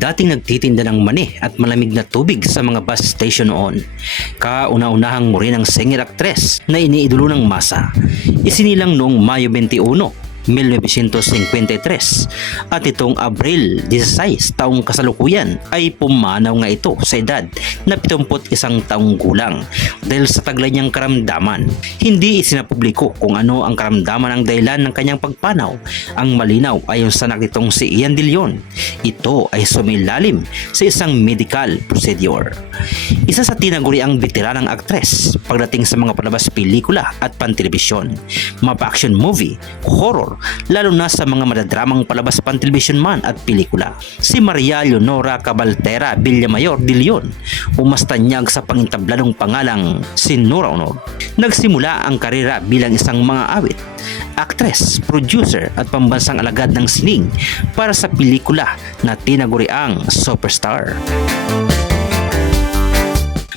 dating nagtitinda ng mani at malamig na tubig sa mga bus station noon. Kauna-unahang morenang singer actress na iniidolo ng masa. Isinilang noong Mayo 21 1953 at itong Abril 16 taong kasalukuyan ay pumanaw nga ito sa edad na 71 taong gulang dahil sa taglay niyang karamdaman. Hindi isinapubliko kung ano ang karamdaman ng dahilan ng kanyang pagpanaw. Ang malinaw ayon sa nakitong si Ian De ito ay sumilalim sa isang medical procedure. Isa sa tinaguri ang veteranang aktres pagdating sa mga palabas pelikula at pantelebisyon, mapa-action movie, horror, lalo na sa mga madadramang palabas pantelebisyon man at pelikula. Si Maria Leonora Cabaltera Villamayor de Leon, umastanyag sa pangintabladong pangalang si Nora Honor. Nagsimula ang karera bilang isang mga awit, actress, producer at pambansang alagad ng sining para sa pelikula na tinaguriang Superstar.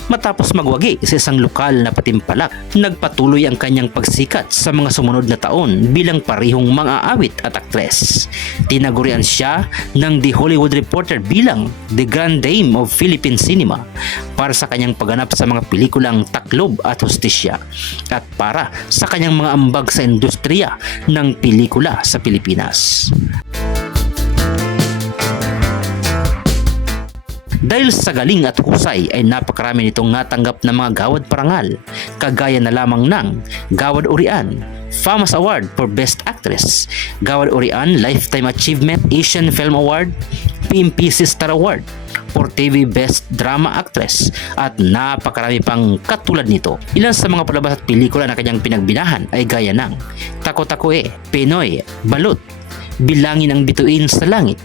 Matapos magwagi sa isang lokal na patimpalak, nagpatuloy ang kanyang pagsikat sa mga sumunod na taon bilang parihong mga awit at aktres. Tinagurian siya ng The Hollywood Reporter bilang The Grand Dame of Philippine Cinema para sa kanyang pagganap sa mga pelikulang Taklob at Hustisya at para sa kanyang mga ambag sa industriya ng pelikula sa Pilipinas. Dahil sa galing at husay ay napakarami nitong natanggap na mga gawad parangal, kagaya na lamang ng Gawad Urian, FAMAS Award for Best Actress, Gawad Urian Lifetime Achievement Asian Film Award, PMPC Star Award, for TV Best Drama Actress at napakarami pang katulad nito. Ilan sa mga palabas at pelikula na kanyang pinagbinahan ay gaya ng Tako Tako E, Pinoy, Balut, Bilangin ang Bituin sa Langit,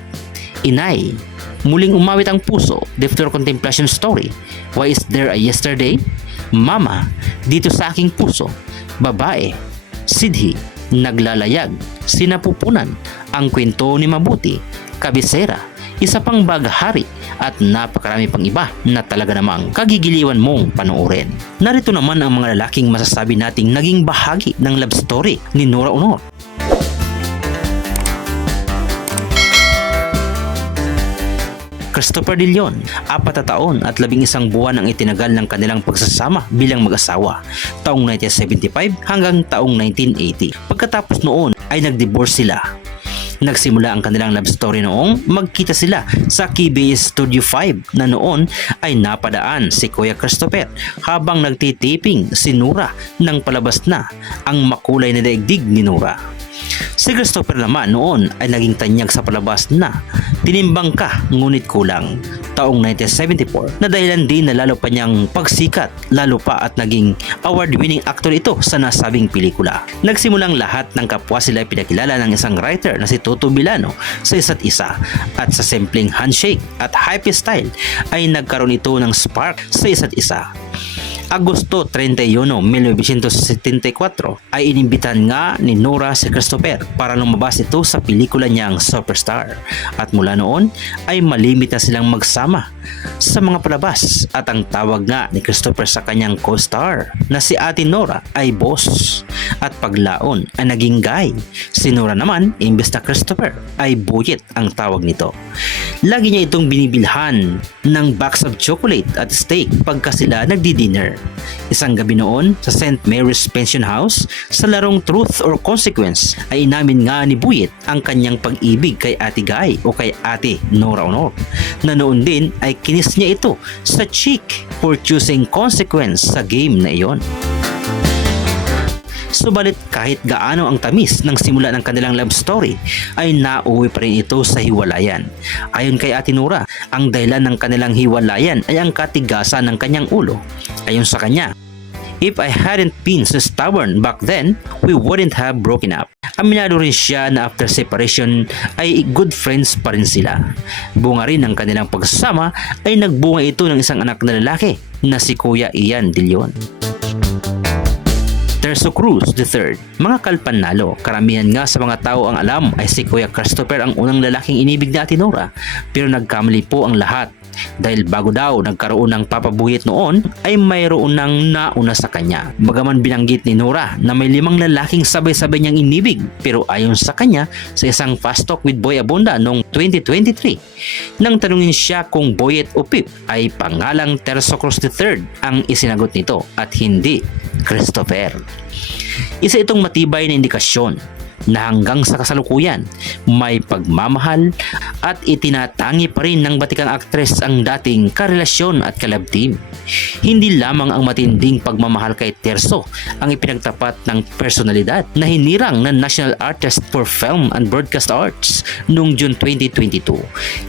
Inay, Muling umawit ang puso, Future Contemplation Story, Why Is There a Yesterday? Mama, Dito sa Aking Puso, Babae, Sidhi, Naglalayag, Sinapupunan, Ang Kwento ni Mabuti, Kabisera, Isa pang Baghari, at napakarami pang iba na talaga namang kagigiliwan mong panoorin. Narito naman ang mga lalaking masasabi nating naging bahagi ng love story ni Nora Honor. Christopher De Leon, apat na taon at labing isang buwan ang itinagal ng kanilang pagsasama bilang mag-asawa, taong 1975 hanggang taong 1980. Pagkatapos noon ay nag-divorce sila. Nagsimula ang kanilang love story noong magkita sila sa KBS Studio 5 na noon ay napadaan si Kuya Christopher habang nagtitiping si Nora ng palabas na ang makulay na daigdig ni Nora. Si Christopher naman noon ay naging tanyag sa palabas na Tinimbang Ka Ngunit Kulang taong 1974 na dahilan din na lalo pa niyang pagsikat lalo pa at naging award-winning actor ito sa nasabing pelikula. Nagsimulang lahat ng kapwa sila pinakilala ng isang writer na si Toto Bilano sa isa't isa at sa simpleng handshake at happy style ay nagkaroon ito ng spark sa isa't isa. Agosto 31, 1974 ay inimbitan nga ni Nora si Christopher para lumabas ito sa pelikula niyang Superstar at mula noon ay malimit na silang magsama sa mga palabas at ang tawag nga ni Christopher sa kanyang co-star na si Ate Nora ay boss at paglaon ay naging guy. Si Nora naman, imbes na Christopher, ay buyet ang tawag nito. Lagi niya itong binibilhan ng box of chocolate at steak pagka sila nagdi-dinner. Isang gabi noon sa St. Mary's Pension House sa larong Truth or Consequence ay inamin nga ni Buyet ang kanyang pag-ibig kay Ate Guy o kay Ate Nora Honor na noon din ay kinis niya ito sa cheek for choosing consequence sa game na iyon. Subalit kahit gaano ang tamis ng simula ng kanilang love story ay nauwi pa rin ito sa hiwalayan. Ayon kay Ate ang dahilan ng kanilang hiwalayan ay ang katigasan ng kanyang ulo. Ayon sa kanya, If I hadn't been so stubborn back then, we wouldn't have broken up. Aminado rin siya na after separation ay good friends pa rin sila. Bunga rin ng kanilang pagsasama ay nagbunga ito ng isang anak na lalaki na si Kuya Ian De Terso Cruz III. Mga kalpanalo, karamihan nga sa mga tao ang alam ay si Kuya Christopher ang unang lalaking inibig ni Ate Nora pero nagkamali po ang lahat. dahil bago daw nagkaroon ng papabuyit noon ay mayroon ng nauna sa kanya. Bagaman binanggit ni Nora na may limang lalaking sabay-sabay niyang inibig pero ayon sa kanya sa isang fast talk with Boy Abunda noong 2023 nang tanungin siya kung Boyet o Pip ay pangalang Terso Cruz III ang isinagot nito at hindi Christopher. Isa itong matibay na indikasyon na hanggang sa kasalukuyan may pagmamahal at itinatanggi pa rin ng batikang aktres ang dating karelasyon at kalab team. Hindi lamang ang matinding pagmamahal kay Terso ang ipinagtapat ng personalidad na hinirang ng National Artist for Film and Broadcast Arts noong June 2022.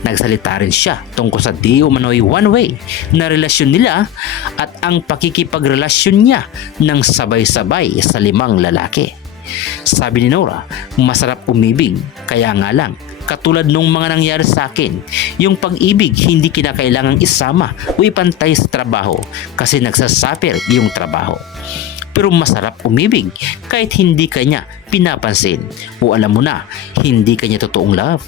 Nagsalita rin siya tungkol sa di umano'y one way na relasyon nila at ang pakikipagrelasyon niya ng sabay-sabay sa limang lalaki. Sabi ni Nora, masarap umibig, kaya nga lang, katulad nung mga nangyari sa akin, yung pag-ibig hindi kinakailangang isama o ipantay sa trabaho kasi nagsasuffer yung trabaho. Pero masarap umibig kahit hindi kanya pinapansin o alam mo na, hindi kanya totoong love.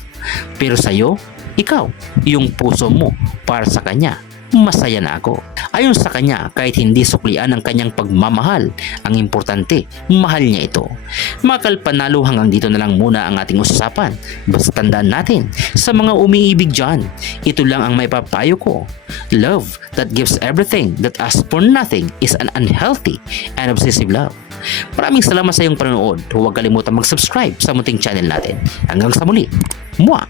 Pero sa'yo, ikaw, yung puso mo para sa kanya, masaya na ako. Ayon sa kanya, kahit hindi suklian ang kanyang pagmamahal, ang importante, mahal niya ito. Mga kalpanalo hanggang dito na lang muna ang ating usapan. Basta tandaan natin, sa mga umiibig dyan, ito lang ang may papayo ko. Love that gives everything that asks for nothing is an unhealthy and obsessive love. Maraming salamat sa iyong panonood. Huwag kalimutan mag-subscribe sa muting channel natin. Hanggang sa muli. Mwah!